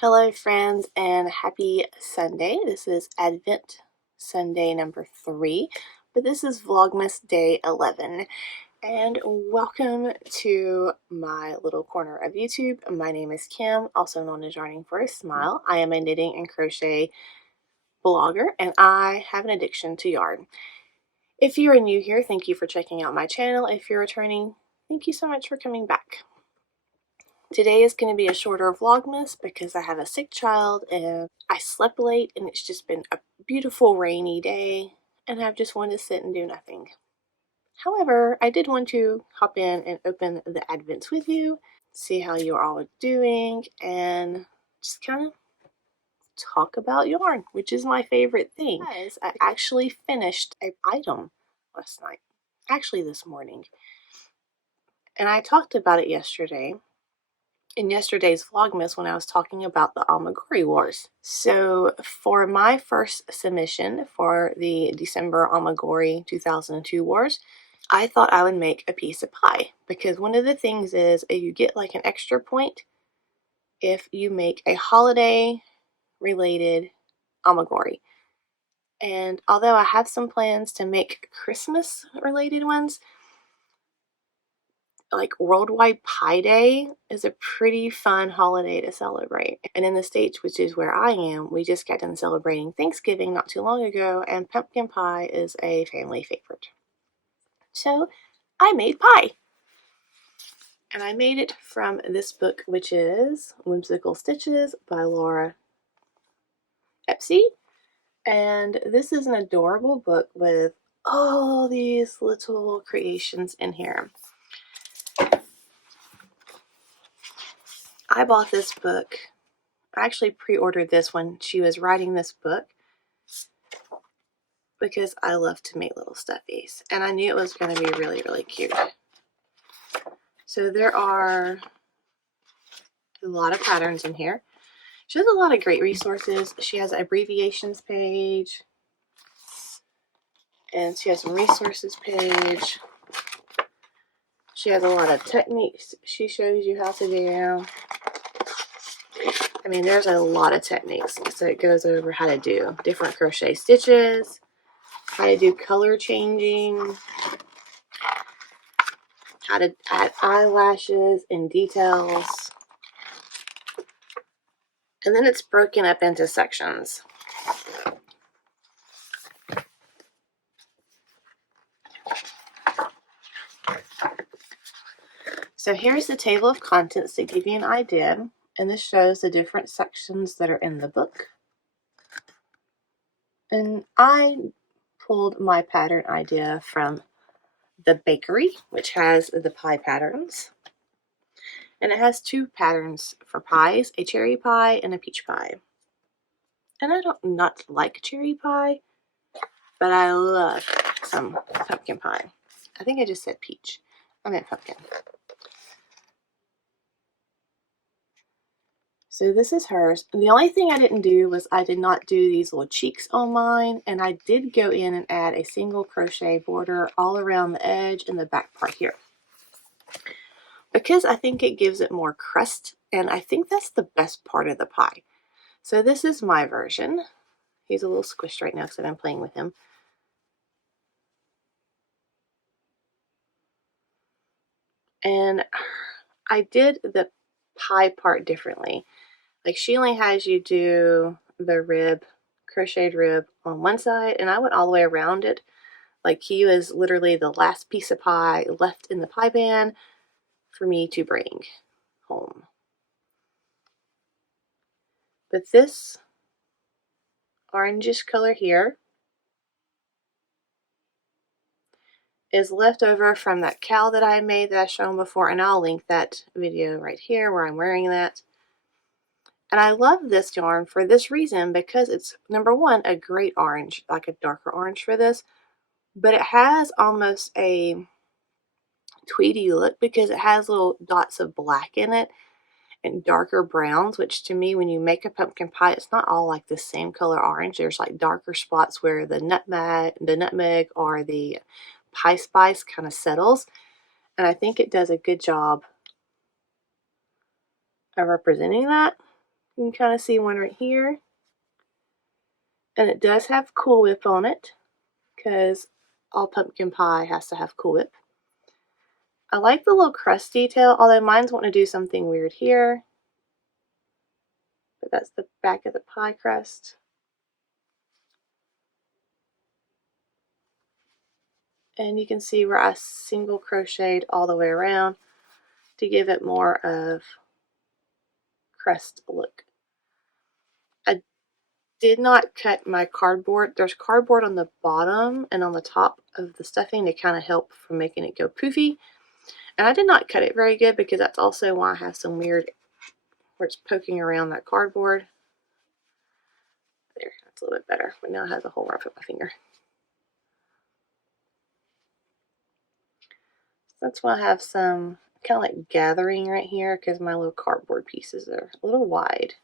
Hello friends and happy Sunday. This is Advent Sunday number 3, but this is Vlogmas Day 11. And welcome to my little corner of YouTube. My name is Kim, also known as Yarning for a Smile. I am a knitting and crochet blogger and I have an addiction to yarn. If you are new here, thank you for checking out my channel. If you're returning, thank you so much for coming back. Today is going to be a shorter Vlogmas because I have a sick child and I slept late and it's just been a beautiful rainy day and I've just wanted to sit and do nothing. However, I did want to hop in and open the Advents with you, see how you're all doing, and just kind of talk about yarn, which is my favorite thing. Guys, I actually finished an item last night, actually this morning, and I talked about it yesterday in yesterday's Vlogmas when I was talking about the Amagori Wars. So for my first submission for the December Amagori 2002 Wars, I thought I would make a piece of pie because one of the things is you get like an extra point if you make a holiday related Amagori. And although I have some plans to make Christmas related ones, like Worldwide Pie Day is a pretty fun holiday to celebrate. And in the States, which is where I am, we just got done celebrating Thanksgiving not too long ago, and pumpkin pie is a family favorite. So I made pie. And I made it from this book, which is Whimsical Stitches by Laura Epsy. And this is an adorable book with all these little creations in here. I bought this book. I actually pre-ordered this when she was writing this book because I love to make little stuffies. And I knew it was going to be really, really cute. So there are a lot of patterns in here. She has a lot of great resources. She has an abbreviations page. And she has some resources page. She has a lot of techniques she shows you how to do. I mean, there's a lot of techniques. So it goes over how to do different crochet stitches, how to do color changing, how to add eyelashes and details. And then it's broken up into sections. So here's the table of contents to give you an idea. And this shows the different sections that are in the book. And I pulled my pattern idea from the bakery, which has the pie patterns. And it has two patterns for pies, a cherry pie and a peach pie. And I don't not like cherry pie, but I love some pumpkin pie. I think I just said peach. I meant pumpkin. So this is hers. The only thing I didn't do was I did not do these little cheeks on mine, and I did go in and add a single crochet border all around the edge and the back part here, because I think it gives it more crust, and I think that's the best part of the pie. So this is my version. He's a little squished right now because I've been playing with him. And I did the pie part differently. Like, she only has you do the rib, crocheted rib on one side, and I went all the way around it. Like, he was literally the last piece of pie left in the pie pan for me to bring home. But this orangish color here is left over from that cowl that I made that I've shown before, and I'll link that video right here where I'm wearing that. And I love this yarn for this reason, because it's, number one, a great orange, like a darker orange for this, but it has almost a tweedy look because it has little dots of black in it and darker browns, which to me, when you make a pumpkin pie, it's not all like the same color orange. There's like darker spots where the nutmeg or the pie spice kind of settles, and I think it does a good job of representing that. You can kind of see one right here. And it does have Cool Whip on it, because all pumpkin pie has to have Cool Whip. I like the little crust detail, although mine's wanting to do something weird here. But that's the back of the pie crust. And you can see where I single crocheted all the way around to give it more of crust look. I did not cut my cardboard. There's cardboard on the bottom and on the top of the stuffing to kind of help from making it go poofy. And I did not cut it very good, because that's also why I have some weird where it's poking around that cardboard. There, that's a little bit better. But now it has a hole where I put my finger. That's why I have some kind of like gathering right here, because my little cardboard pieces are a little wide.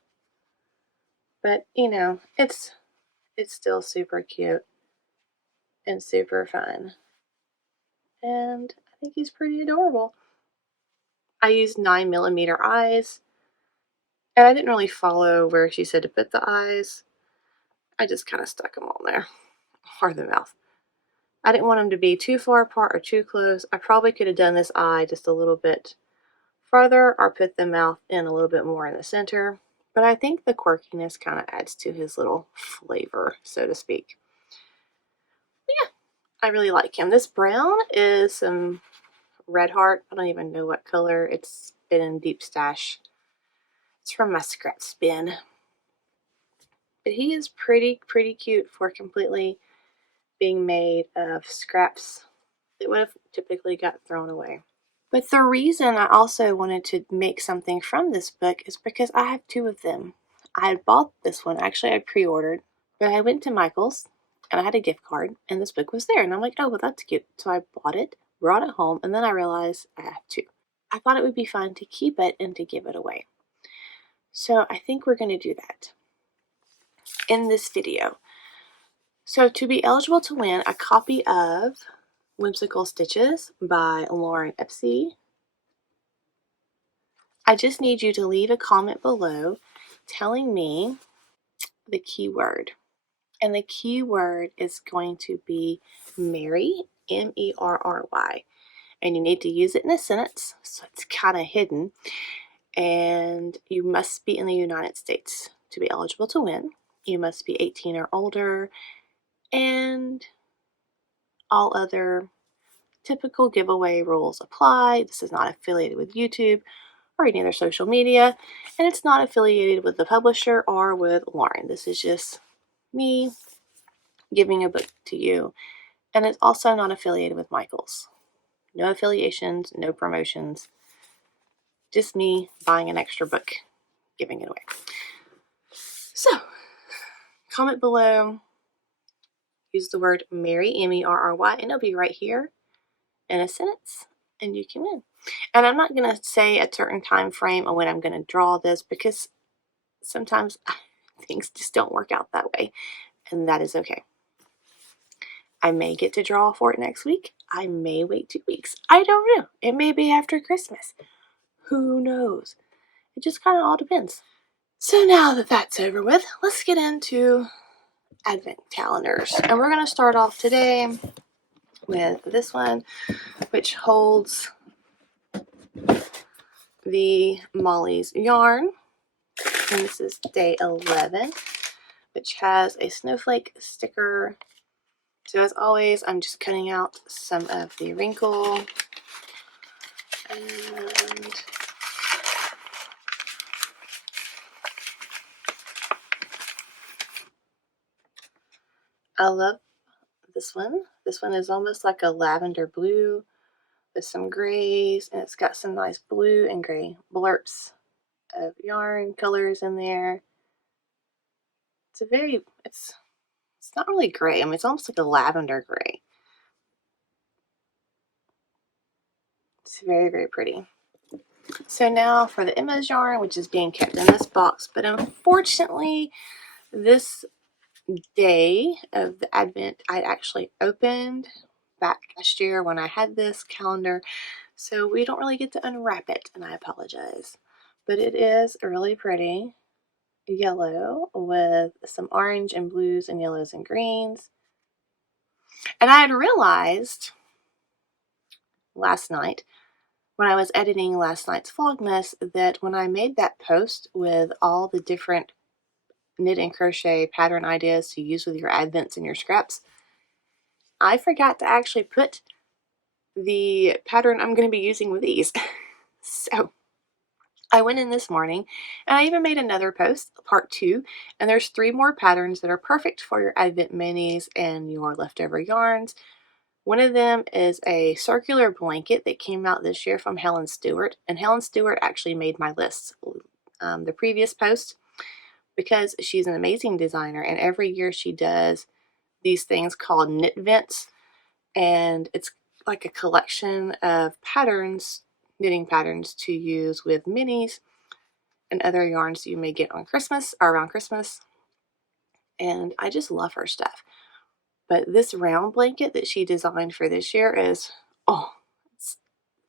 But you know, it's still super cute and super fun. And I think he's pretty adorable. I used 9mm eyes, and I didn't really follow where she said to put the eyes. I just kind of stuck them on there, or the mouth. I didn't want them to be too far apart or too close. I probably could have done this eye just a little bit farther, or put the mouth in a little bit more in the center. But I think the quirkiness kind of adds to his little flavor, so to speak. But yeah, I really like him. This brown is some Red Heart. I don't even know what color. It's been in Deep Stash. It's from my scrap bin. But he is pretty cute for completely being made of scraps that would have typically got thrown away. But the reason I also wanted to make something from this book is because I have 2 of them. I had bought this one, actually I pre-ordered, but I went to Michael's and I had a gift card and this book was there, and I'm like, oh, well, that's cute. So I bought it, brought it home, and then I realized I have 2. I thought it would be fun to keep it and to give it away. So I think we're going to do that in this video. So to be eligible to win a copy of Whimsical Stitches by Lauren Epsey, I just need you to leave a comment below telling me the keyword. And the keyword is going to be Merry, M-E-R-R-Y. And you need to use it in a sentence, so it's kind of hidden. And you must be in the United States to be eligible to win. You must be 18 or older, and all other typical giveaway rules apply. This is not affiliated with YouTube or any other social media, and it's not affiliated with the publisher or with Lauren. This is just me giving a book to you, and it's also not affiliated with Michael's. No affiliations, no promotions, just me buying an extra book, giving it away. So, comment below, use the word Merry, M-E-R-R-Y, and it'll be right here in a sentence, and you can win. And I'm not going to say a certain time frame on when I'm going to draw this, because sometimes things just don't work out that way, and that is okay. I may get to draw for it next week. I may wait 2 weeks. I don't know. It may be after Christmas. Who knows? It just kind of all depends. So now that that's over with, let's get into Advent calendars. And we're going to start off today with this one, which holds the Molly's yarn. And this is day 11, which has a snowflake sticker. So as always, I'm just cutting out some of the wrinkle. And I love this one. This one is almost like a lavender blue with some grays, and it's got some nice blue and gray blurps of yarn colors in there. It's not really gray. I mean, it's almost like a lavender gray. It's very pretty. So now for the Emma's yarn, which is being kept in this box, but unfortunately this day of the Advent I actually opened back last year when I had this calendar, so we don't really get to unwrap it, and I apologize. But it is really pretty. yellow with some orange and blues and yellows and greens. And I had realized last night when I was editing last night's Vlogmas that when I made that post with all the different knit and crochet pattern ideas to use with your advents and your scraps, I forgot to actually put the pattern I'm going to be using with these. So I went in this morning and I even made another post, part 2, and there's 3 more patterns that are perfect for your advent minis and your leftover yarns. One of them is a circular blanket that came out this year from Helen Stewart, and Helen Stewart actually made my list, the previous post, because she's an amazing designer, and every year she does these things called knit vents, and it's like a collection of patterns, knitting patterns to use with minis and other yarns you may get on Christmas or around Christmas. And I just love her stuff. But this round blanket that she designed for this year is, oh,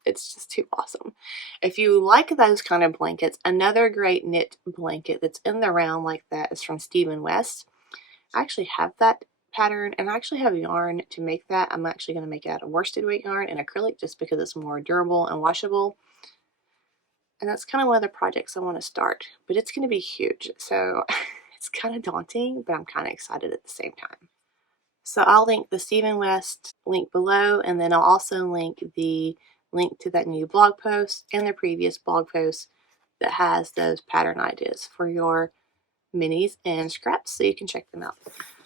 it's just too awesome. If you like those kind of blankets, another great knit blanket that's in the round like that is from Stephen West. I actually have that pattern, and I actually have yarn to make that. I'm actually going to make it out of worsted weight yarn and acrylic just because it's more durable and washable. And that's kind of one of the projects I want to start, but it's going to be huge. So it's kind of daunting, but I'm kind of excited at the same time. So I'll link the Stephen West link below, and then I'll also link the link to that new blog post and the previous blog post that has those pattern ideas for your minis and scraps, so you can check them out.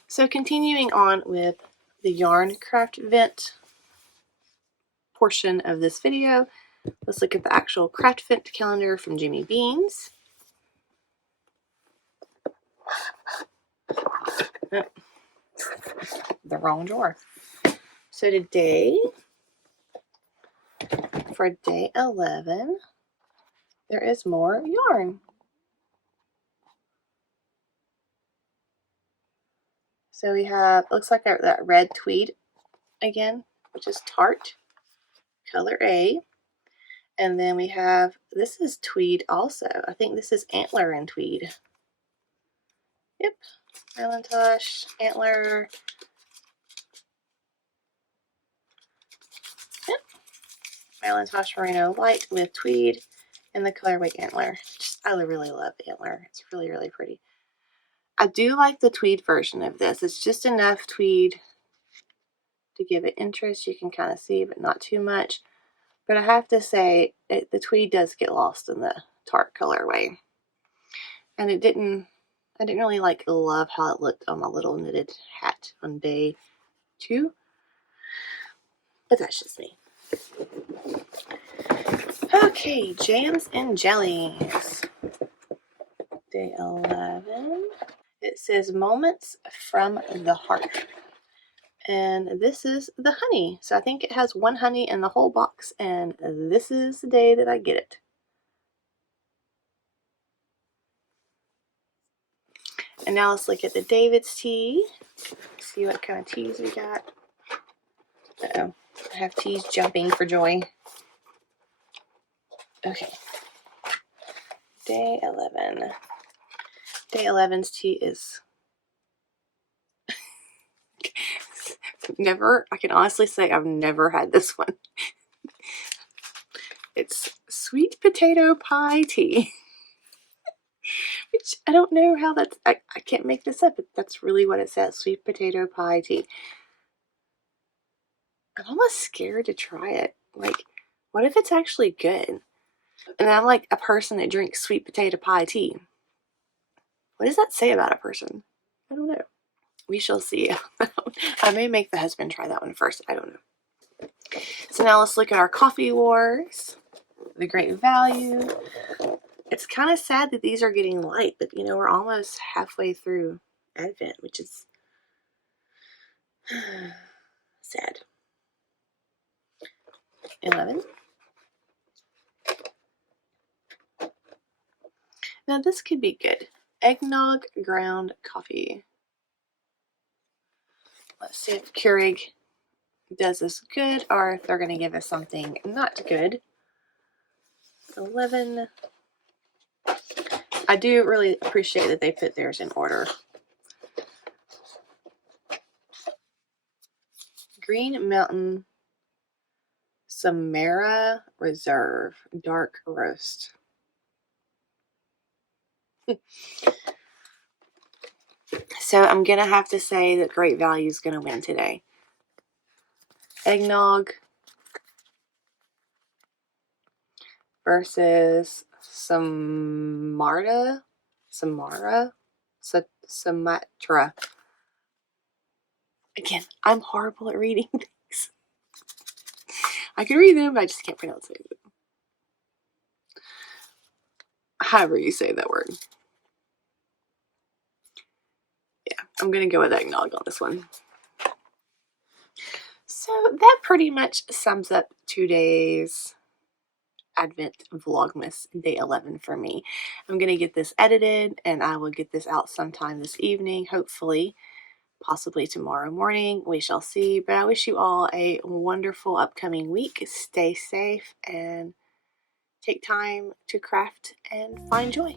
So continuing on with the yarn Craftvent portion of this video, let's look at the actual Craftvent calendar from Jimmy Beans. Oh, the wrong drawer. So today, for day 11, there is more yarn. So we have, looks like that red tweed again, which is Tart, color A. And then we have, this is tweed also. I think this is antler and tweed. Yep, Islantosh, antler. Yep, Islantosh merino light with tweed and the colorway antler. I really love antler. It's really, really pretty. I do like the tweed version of this. It's just enough tweed to give it interest. You can kind of see, but not too much. But I have to say, the tweed does get lost in the Tart colorway. And I didn't really love how it looked on my little knitted hat on day 2. But that's just me. Okay, jams and jellies. Day 11. It says moments from the heart. And this is the honey. So I think it has 1 honey in the whole box, and this is the day that I get it. And now let's look at the David's tea. See what kind of teas we got. Uh-oh, I have teas jumping for joy. Okay. Day 11. Day 11's tea is I can honestly say I've never had this one. It's sweet potato pie tea. Which I don't know how that's, I can't make this up, but that's really what it says, sweet potato pie tea. I'm almost scared to try it. Like, what if it's actually good? And I'm like a person that drinks sweet potato pie tea. What does that say about a person? I don't know. We shall see. I may make the husband try that one first. I don't know. So now let's look at our coffee wars. The Great Value. It's kind of sad that these are getting light, but you know, we're almost halfway through Advent, which is sad. 11. Now this could be good. Eggnog ground coffee. Let's see if Keurig does this good or if they're going to give us something not good. 11. I do really appreciate that they put theirs in order. Green Mountain Samara Reserve Dark Roast. So I'm going to have to say that Great Value is going to win today. Eggnog versus Sumatra. Again, I'm horrible at reading things. I can read them, but I just can't pronounce it. However you say that word. Yeah, I'm going to go with eggnog on this one. So that pretty much sums up today's Advent Vlogmas Day 11 for me. I'm going to get this edited and I will get this out sometime this evening, hopefully, possibly tomorrow morning. We shall see. But I wish you all a wonderful upcoming week. Stay safe and take time to craft and find joy.